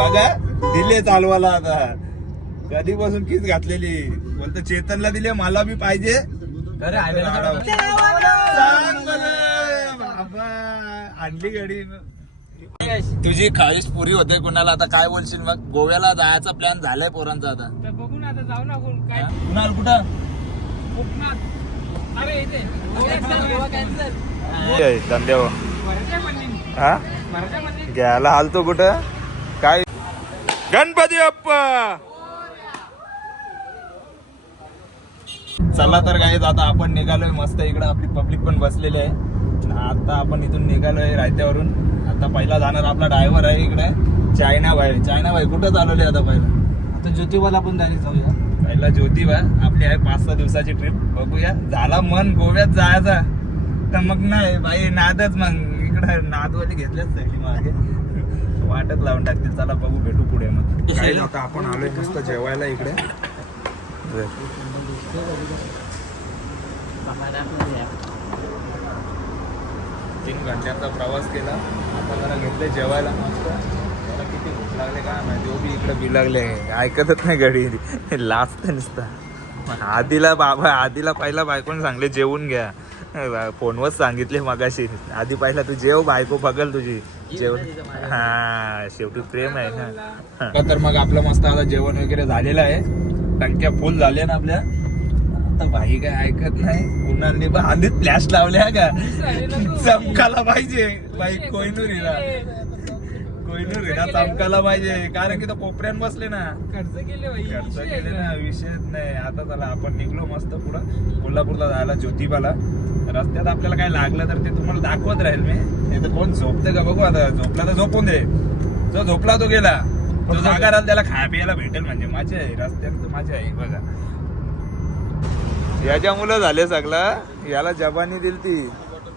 बघा दिले चालवायला आता. कधीपासून कीच घातलेली. बोलतो चेतनला दिले मला बी पाहिजे. बाबा आणली गाडी. तुझी खाईश पुरी होते कुणाला. आता काय बोलशील मग. गोव्याला जायचा प्लॅन झालाय पोरांचा आता. बघू ना आता जाऊ ना काय कुणाल कुठं कोकणात. अरे इथे गोवा कॅन्सल. धंद्यावर हा मराठा मंदिर घ्यायला हालतो कुठं काय. गणपती बाप्पा. चला तर काय आता आपण निघालोय मस्त. इकडं आपली पब्लिक पण बसलेली आहे. आता आपण इथून निघालोय रायत्यावरून. आता पहिला जाणार आपला ड्रायव्हर आहे इकडे चायना भाई. चायना भाई कुठं चालवले आता पहिला. आता ज्योतिबाला आपण डायरेक्ट जाऊया. पहिला ज्योतिबा आपली आहे 5-6 दिवसाची ट्रिप. बघूया झाला मन गोव्यात जायचा तर मग नाही भाई नादच. मग इकडे नादवाली घेतल्याच सगळी मागे वाटत लावून टाकतील. चला बघू भेटू पुढे. मग काही आता आपण आलोय मस्त जेवायला इकडे. 3 घंट्यांचा प्रवास केला. आता जरा घेतले जेवायला मस्त. त्याला किती भूक लागले काय माहिती. जो बी इकडे बी लागले ऐकतच नाही गाडी. लास्ट नुसता आधीला बाबा. आधीला पहिला बायकोने सांगले जेवून घ्या. फोनवर सांगितले मगाशी. आधी पहिला तू जेव बायको बघल तुझी जेवण. हा शेवटी प्रेम आहे ना. तर मग आपलं मस्त आता जेवण वगैरे झालेलं आहे. टंक्या फुल झाल्या ना आपल्या. आता भाई काय ऐकत नाही. कुणालने पण आधीच फ्लॅश लावल्या का चमकाला पाहिजे बाई. कोहिनूर हिरा चमकाला पाहिजे. कारण की तो कोपऱ्यान बसले ना. खर्च केले ना विषयच नाही. आता चला आपण निघलो मस्त पुढं कोल्हापूरला जायला ज्योतिबाला. रस्त्यात आपल्याला काय लागलं तर ते तुम्हाला दाखवत राहील मी. नाही तर कोण झोपते का बघू. आता झोपला तर झोपून दे. जो झोपला तो गेला. तो जागा राहिला त्याला खाया प्यायला भेटेल. म्हणजे माझी आहे रस्त्यात माझी आहे बघा. याच्या मुलं झाले सगळा. याला जबानी दिली ती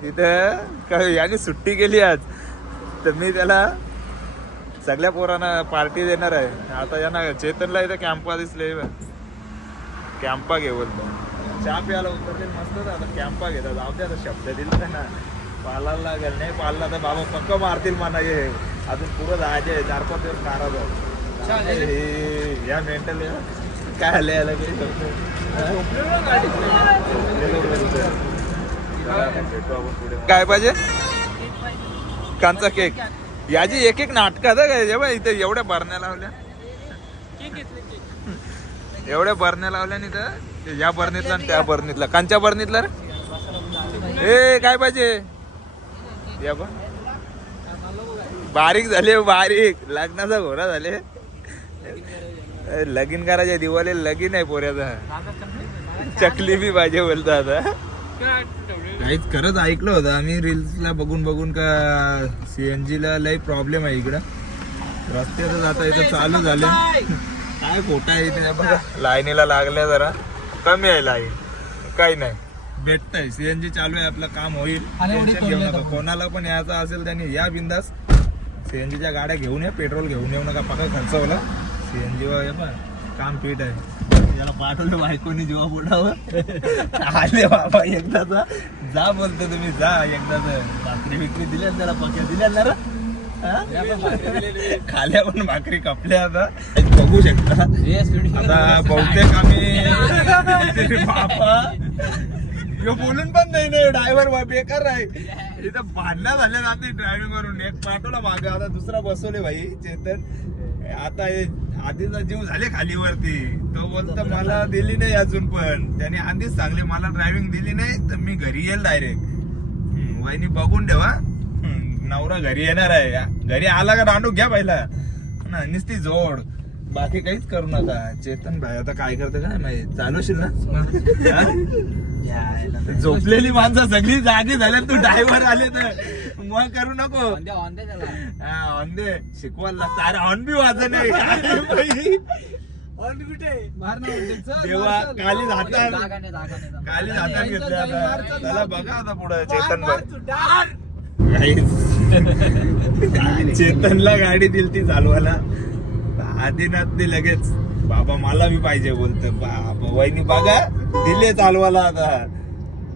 तिथं काय. याने सुट्टी केली आज तर मी त्याला सगळ्या पोरांना पार्टी देणार आहे. आता यांना चेतनला इथं कॅम्पा दिसले. कॅम्पा घे बोलतो. चहा प्यायला उतरले मस्त. आता कॅम्पा घेतात. जाऊ द्या. आता शब्द दिले त्यांना पालायला लागेल. नाही पाळला तर बाबा पक्क मारतील म्हणा. हे अजून पुरं जायचे 4-5 दिवस काढायचं. या मेंटल काय आले याला काही काय पाहिजे. कांचा केक. याची एक नाटकात काय इथे एवढ्या बरण्या लावल्या. एवढ्या बरण्या लावल्या नाही तर या बरणीतला त्या बरणीतला. कांच्या बरणीतला ए काय पाहिजे. या पण बारीक झाले. बारीक लग्नाचा घोडा झाले. लगीन करायच्या दिवाळीला लगीन आहे पोऱ्याचा. चकली बी पाहिजे बोलतो. आता काहीच खरंच ऐकलं होतं आम्ही रील्सला बघून का CNG ला लई प्रॉब्लेम आहे इकडं. रस्त्यातच आता इथं चालू झाले. काय खोटा आहे इथे बघा. लाईनीला लागल्या जरा कमी आहे लाईन. काही नाही भेटतंय. CNG चालू आहे. आपलं काम होईल. टेन्शन घेऊ नका. कोणाला पण यायचं असेल त्यांनी या बिंदास. CNGच्या गाड्या घेऊन या. पेट्रोल घेऊन येऊ नका. पक्का खर्च होला. CNG वर काम पीठ आहे. याला पाठवलं बायकोनी जेव्हा बोटावं आले बाबा एकदाचा. जा बोलतो तुम्ही जा एकदाच. भाकरी विक्री दिल्या त्याला पक्या दिल्या ना. खाल्या पण भाकरी कपल्या. आता बघू शकता. आता बहुतेक आम्ही बापा बोलून पण नाही. ड्रायव्हर बेकार आहे. इथं भांडणं झाल्या जाते ड्रायव्हिंग वरून. एक पाठवला मागे. आता दुसरा बसवले भाई चेतन. आता आधीचा जीव झाले खालीवरती. तो बोलतो मला दिली नाही अजून. पण त्याने आधीच सांगले मला ड्रायव्हिंग दिली नाही तर मी घरी येईल डायरेक्ट. वहिनी बघून ठेवा. नवरा घरी येणार आहे. घरी आला का रांडू घ्या पहिला ना. नुसती जोड. बाकी काहीच करू नका. चेतन भाई आता काय करते काय माहिती. चालूशील ना. झोपलेली माणसं सगळी जागी झाल्या. तू ड्रायव्हर आले तर मग करू नको. ऑन दे शिकवायला लागतं. अरे ऑन बी वाजत नाही. देवा काली हातात घेतल्या. त्याला बघा आता पुढे चेतन चेतनला गाडी दिली ती चालवायला. आदिनाथ ते लगेच बाबा मला बी पाहिजे बोलत. बाबा वहिनी बघा दिले चालवायला. आता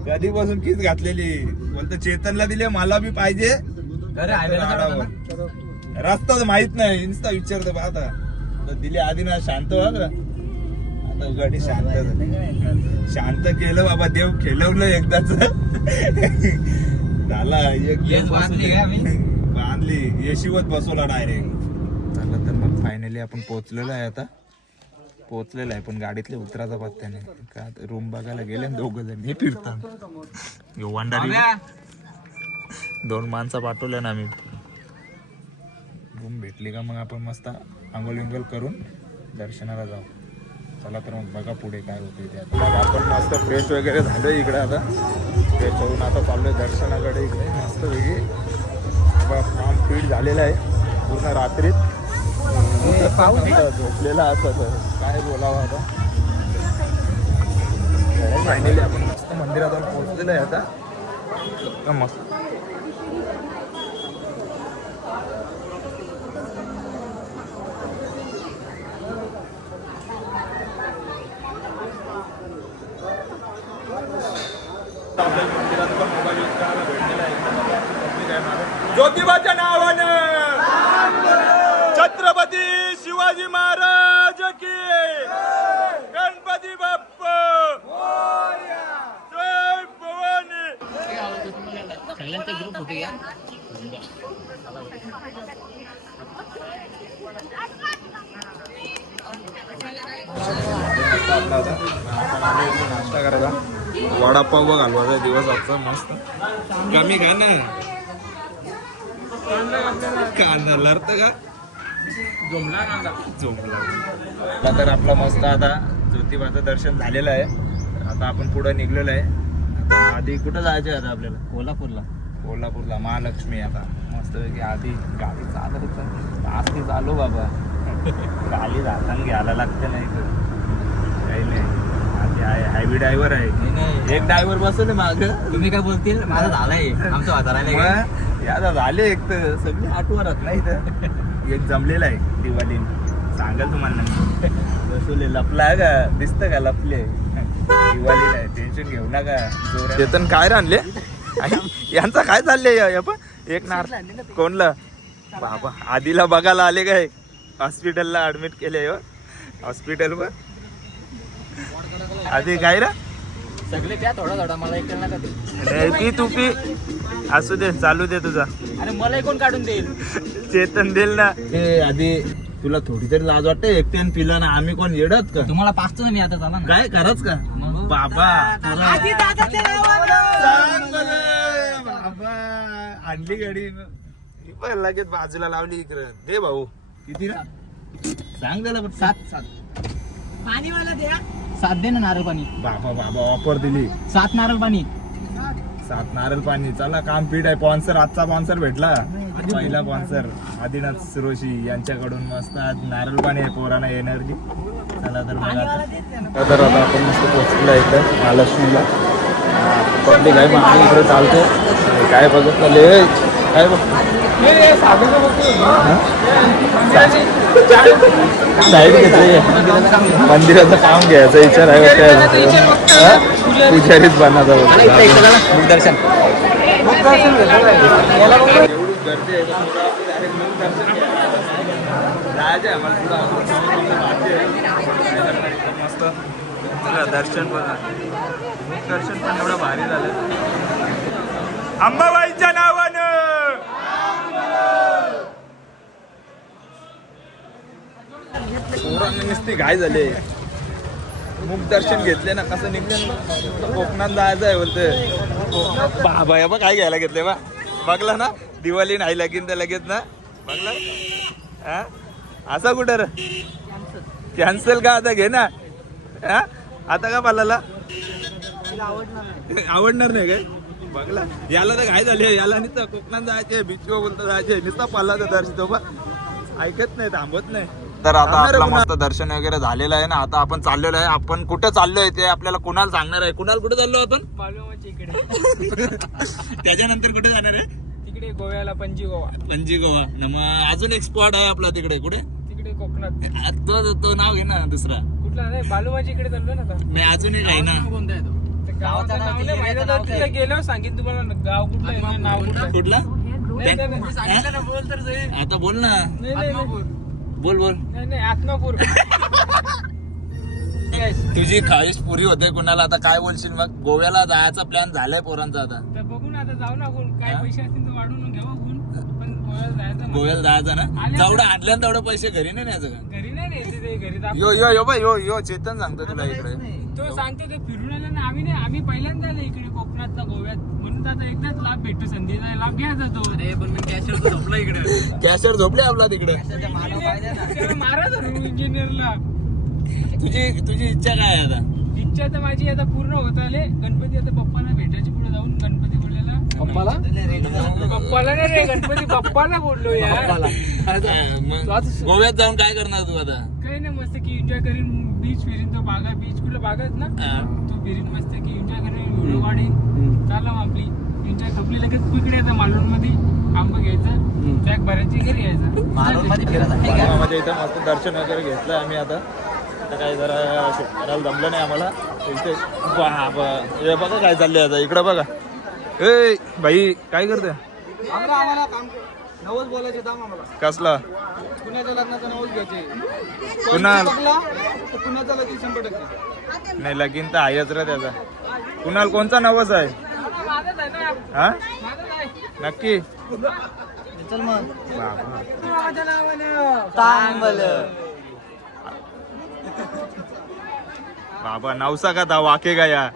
कधीपासून कीच घातलेली. बोलत चेतनला दिले मला बी पाहिजे. रस्ताच माहित नाही इन्स्टा विचारतो बा आता दिली आधी ना शांत व्हा का आता गाडी शांत केलं बाबा देव खेळवलं एकदाच झाला एक बांधली येशीवत बसवला डायरेक्ट झालं. तर मग फायनली आपण पोहोचलेलो आहे आता पोहोचलेलं आहे पण गाडीतले उतराचा पत्ता नाही का रूम बघायला गेले दोघ जण हे फिरतात वांडारी 2 माणसं पाठवल्या ना आम्ही रूम भेटली का मग आपण मस्त आंघोळ विंगोल करून दर्शनाला जाऊ. चला तर मग बघा पुढे काय होते ते आता. मग आपण मस्त फ्रेश वगैरे झालं इकडे आता फ्रेश होऊन आता चाललोय दर्शनाकडे इकडे मस्त वेगळी काम स्पीड झालेलं आहे पूर्ण रात्रीत झोपलेला असं काय बोलावं आता. फायनली आपण मस्त मंदिरात जाऊन पोहोचलेलं आहे आता एकदम मस्त. मंदिरात पण मोबाईल यूज करायला भेटलेला आहे ज्योतिबाच्या नावानं छत्रपती शिवाजी महाराज की गणपती बाप्पा जय भवानी. सगळ्यांचा ग्रुप होते या नाश्ता करायला वडापाव बघ हलवाचा दिवस आजचा मस्त कमी काय ना कांदा लढत का झोपला तर आपला मस्त आता ज्योतिबाचं दर्शन झालेलं आहे. आता आपण पुढे निघलेलो आहे. आता आधी कुठं जायचं आहे आता आपल्याला कोल्हापूरला महालक्ष्मी. आता मस्त की आधी गाडी चालत आस्ती चालू बाबा गाडी जाताना घ्यायला लागते नाही तर काही नाही. हायवे ड्रायव्हर आहे एक ड्रायव्हर बसवले माग तुम्ही काय बोलतील माझा झालाय आमचं वातावरण यादा झाले एक तर सगळे आठवणत नाही तर एक जमलेला आहे दिवाळी सांगाल तुम्हाला बसवले लपला का दिसतं का लपले दिवाळीला आहे टेन्शन घेऊ नका. चेतन काय आणले यांचा काय चाललंय एक नार कोणला बाबा आधीला बघायला आले काय हॉस्पिटलला ऍडमिट केले हॉस्पिटलवर आधी काय रा सगळे त्या थोडा मला एक पी तू पी असू दे चालू दे तुझा. अरे मला कोण काढून देईल चेतन देईल ना ते आधी तुला थोडी तरी लाज वाटते एकट्यान पिला ना आम्ही कोण येडत का तुम्हाला पाचतो ना मी आता चला काय करच का बाबा बाबा आणली गाडी लगेच बाजूला लावली इकडं दे भाऊ किती रा सांग त्याला 7 पाणीवाला द्या 7 दे ना नारळ पाणी. बाबा ऑफर दिली 7 नारळ पाणी 7 नारळ पाणी. चला काम पीठ आहे स्पॉन्सर आजचा स्पॉन्सर भेटला पहिला स्पॉन्सर आदिनाथ सुरोशी यांच्याकडून मस्त आज नारळ पाणी आहे पोरांना एनर्जी. चला तर मग आता आपण मस्त पोहोचलो इथं महालक्ष्मीला पब्लिक आहे मग आम्ही इकडे चालतो काय बघत चालले काय बघ साईड घेतली मंदिराचं काम घ्यायचा विचार आहे पुजारीच बनायचा दर्शन गर्दी आहे मस्त दर्शन पण एवढं भारी झालं अंबाबाईच्या नावानं. पोरांना नुसती घाय झाले मुख दर्शन घेतले ना कसं निघले ना कोकणात जायचं आहे बोलते बाबा या बा काय घ्यायला घेतले बा बघला ना दिवाळी नाही लगीन तर लगेच ना बघला हा असा कुठं कॅन्सल का आता घे ना हा आता का पालाला आवडणार नाही काय बघला याला तर काय झाले याला नुसतं कोकणात जायचे बीचवर बोलता जायचे नुसता पाला तर दर्शन बा ऐकत नाही थांबत नाही. तर आता आपला मस्त दर्शन वगैरे झालेलं आहे ना आता आपण चाललेलो आहे. आपण कुठं चाललोय ते आपल्याला कुणाल सांगणार आहे. कुणाल कुठे चाललो आपण बालुमामाच्या इकडे त्याच्यानंतर कुठे जाणार आहे तिकडे गोव्याला पणजी गोवा मग अजून एक स्पॉट आहे आपला तिकडे कुठे तिकडे कोकणात तो नाव घे ना दुसरा कुठला नाही बालुमाच्या इकडे चाललो ना आता. मी अजून एक आहे ना कोणता आहे तो गावाचं नाव नाही माहिती तिकडे गेलो सांगितलं तुम्हाला गाव कुठलं आहे नाव कुठलं कुठला आता बोल ना. बोल बोल. तुझी ख्वाहिश पुरी होते कुणाला. आता काय बोलशील मग. गोव्याला जायचा प्लॅन झालाय पोरांचा आता. बघू ना आता जाऊ ना काय पैसे असतील तर वाढून घेऊ पण गोव्याला जायचं ना. जेवढं आणल्यानं तेवढं पैसे घरी नाही न्यायचं का. घरी नाही घरी यो यो यो बाय यो यो चेतन सांगतो तुला इकडे. तो सांगतो ते फिरून आलं ना. आम्ही पहिल्यांदा आलो इकडे कोकणातला गोव्यात म्हणून आता एकदाच लाभ भेटतो संधीचा लाभ घ्यायचा तो. अरे पण मी कॅशर झोपला इकडे. कॅशर झोपले आपला तिकडे. मारा इंजिनियरला. तुझी इच्छा काय आहे आता. इच्छा तर माझी आता पूर्ण होत आले. गणपती आता पप्पाला भेटायची पुढे जाऊन गणपती बोलायला. पप्पाला नाही रे गणपती बाप्पाला बोललो यार. गोव्यात जाऊन काय करणार तू आता. काही नाही मस्त की एन्जॉय करीन. बीच फिरीन तो बागा बीच कुठे बागाच ना तो फिरीन मस्त की एन्जॉय करीन. व्हिडिओ काढीन. चालू आपली एन्जॉय खपली लगेच तिकडे येतं मालवण मध्ये आंबा घ्यायचं बॅग भरायची घरी यायचं. मालवण मध्ये इथं मस्त दर्शन वगैरे घेतलं आम्ही. आता काही जरा करायला जमलं नाही आम्हाला. इथे हे बघा काय चाललंय आता. इकडं बघा. ए भाई काय करते. आम्हाला काम नवस बोलायचे दाम आम्हाला. कसला. पुण्याच्या लग्नाचा नवस घ्यायचे. कुणाल पुण्याचा लगीन 100%. नाही लगीन तर आहेच रे त्याचा. कुणाल कोणचा नवस आहे. हा नक्की. चल मग बाबा नवसा का था वाके का या.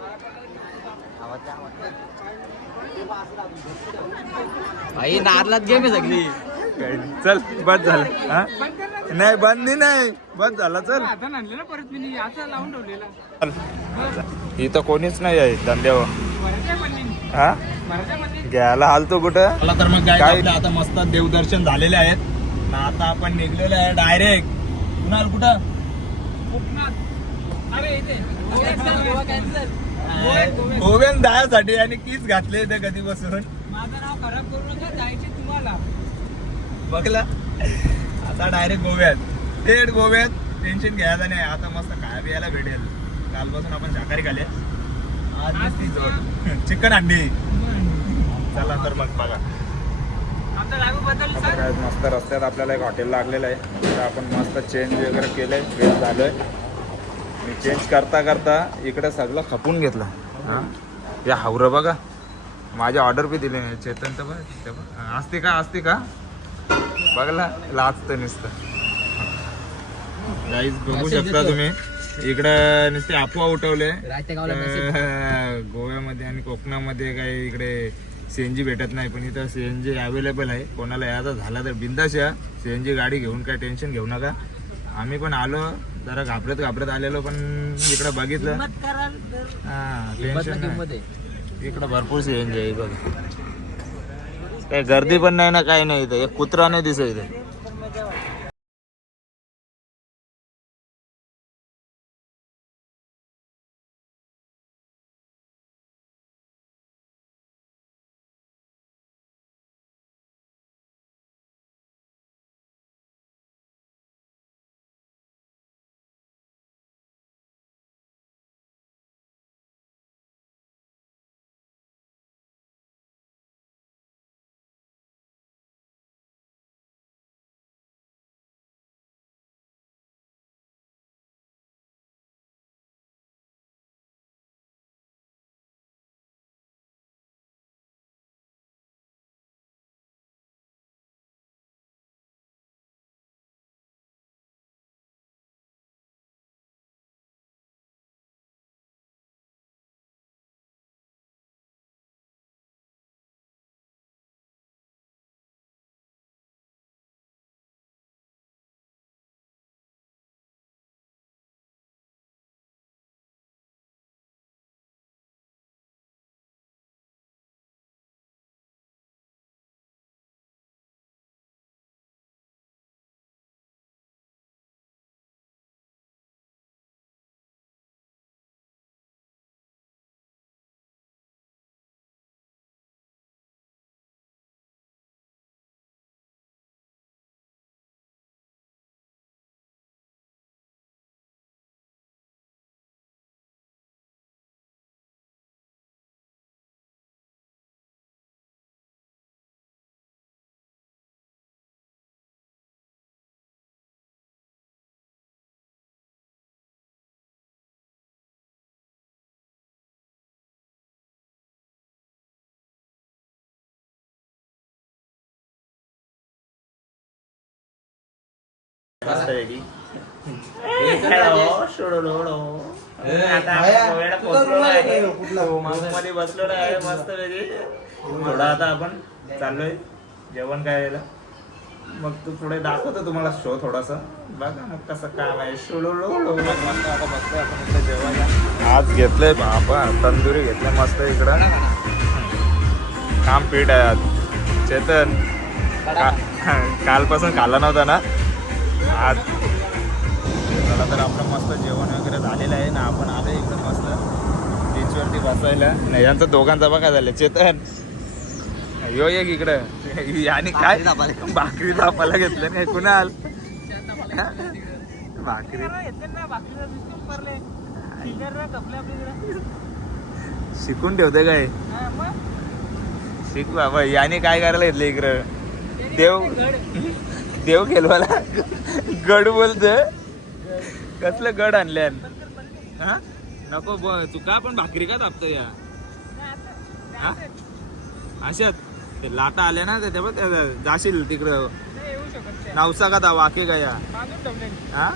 भाई नारलात गेम आहे सगळी. काही नाही चल बस झालं. हा नाही बंदी नाही बस झाला. चल आता आणलं ना परत मी आता लावून ठेवलेला. चल इथं कोणीच नाही आहे धंद्यावर. हा घ्यायला हालतो कुठं. मला तर मग काय आता मस्त देवदर्शन झालेले आहेत ना. आता आपण निघलेले आहे डायरेक्ट. कुणाल कुठं गोव्यात जायसाठी आणि कीच घातले ते कधी बसून. माझं नाव खराब करू नका. जायचे तुम्हाला बघला. आता डायरेक्ट गोव्यात थेट गोव्यात. टेन्शन घ्यायचं नाही. आता मस्त काय बियायला भेटेल. कालपासून आपण शाकाहारी खाल्ले. आज चिकन अंडी. चला तर मग बघा. काय मस्त रस्त्यात आपल्याला एक हॉटेल लागलेलं आहे. तर आपण मस्त चेंज वगैरे केलंय. फ्रेश झालोय. मी चेंज करता करता इकडे सगळं खपून घेतलं. हा या हावरं बघा. माझी ऑर्डर बी दिली नाही. चेतन तर बघ असते का बघला लाजतं नुसतं. गाईज बघू शकता तुम्ही इकडं नुसते अफवा उठवले. गोव्यामध्ये आणि कोकणामध्ये काही इकडे सीएनजी भेटत नाही. पण इथं सीएनजी अवेलेबल आहे. कोणाला यायचा झाला तर बिंदास या. सीएनजी गाडी घेऊन काय टेन्शन घेऊ नका. आम्ही पण आलो जरा घाबरत आलेलो पण इकडं बघितलं. हा टेन्शन नाही. इकडं भरपूर सीएनजी आहे बघ. काही गर्दी पण नाही ना काही नाही. इथं एक कुत्रा नाही दिसत इथे. मस्त वेगळी मध्ये बसलो आहे मस्त वेगळी. थोडा आता आपण चाललोय जेवण करायला. मग तू थोडे दाखवतो तुम्हाला शो थोडासा बघा मग कसं काम आहे. मस्त आता बसतोय आपण इकडे जेवायला. आज घेतलंय बाबा तंदुरी घेतलंय मस्त इकडं. काम पीठ आहे आज. चेतन कालपासून खाल्ला नव्हता ना आज. चला तर आपलं मस्त जेवण वगैरे झालेलं आहे ना. आपण आलो एकदम मस्त बीचवरती बसायला. नाही यांचं दोघांचा बघा झालं. चेतन यो एक इकडं आणि काय भाकरी तापायला घेतलं नाही कुणाल भाकरी शिकून ठेवते काय. शिक बाबा. याने काय करायला घेतलं इकडं. देव खेळवाला गड बोलत. कसलं गड आणल्यान हा नको तू का पण भाकरी का तापतो या अशात ते लाटा आले ना त्याच्यावर जाशील तिकडं. नवसा का वाके का या हा